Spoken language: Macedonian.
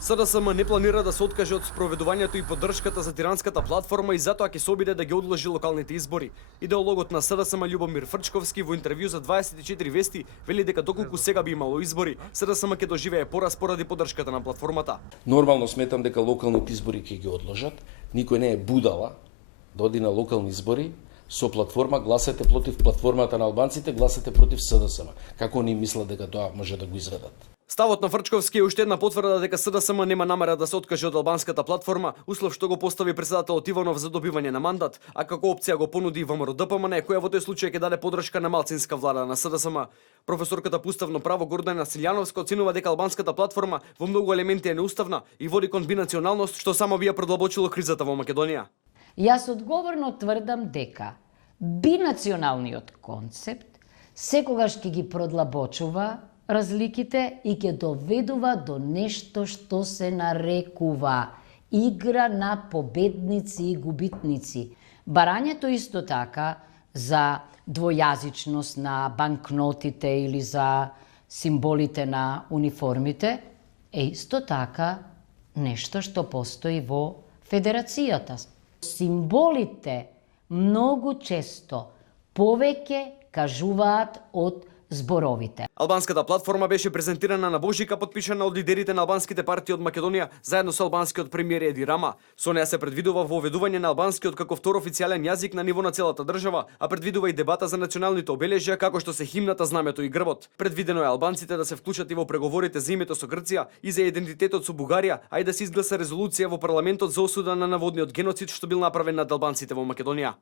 СДСМ не планира да се откаже од спроведувањето и поддршката за тиранската платформа и затоа ќе се обиде да ги одложи локалните избори. Идеологот на СДСМ Љубомир Фрчковски во интервју за 24 вести вели дека доколку сега би имало избори, СДСМ ќе доживее пораз поради поддршката на платформата. Нормално сметам дека локалните избори ќе ги одложат. Никој не е будала да оди на локални избори со платформа гласате против платформата на албанците, гласате против СДСМ. Како они мислат дека тоа може да го изведат? Ставот на Фрчковски е уште една потврда дека СДСМ нема намера да се откаже од албанската платформа, услов што го постави председателот Иванов за добивање на мандат, а како опција го понуди ВМРО ДПМН, која во тој случај ќе даде поддршка на малцинска влада на СДСМ. Професорката по уставно право Гордана Силјановска оценува дека албанската платформа во многу елементи е неуставна и води кон бинационалност, што само би ја продлабочило кризата во Македонија. Јас одговорно тврдам дека бинационалниот концепт секогаш ќе ги продлабочува разликите и ќе доведува до нешто што се нарекува игра на победници и губитници. Барањето исто така за двојазичност на банкнотите или за символите на униформите е исто така нешто што постои во Федерацијата. Символите многу често повеќе кажуваат од зборовите. Албанската платформа беше презентирана на Божика, подпишана од лидерите на албанските партии од Македонија, заедно со албанскиот премиер Еди Рама. Со неа се предвидува воведување на албанскиот како втор официјален јазик на ниво на целата држава, а предвидува и дебата за националните обележја како што се химната, знамето и грбот. Предвидено е албанците да се вклучат и во преговорите за името со Грција и за идентитетот со Бугарија, а и да се изгласа резолуција во парламентот за осуда на наводниот геноцид што бил направен над албанците во Македонија.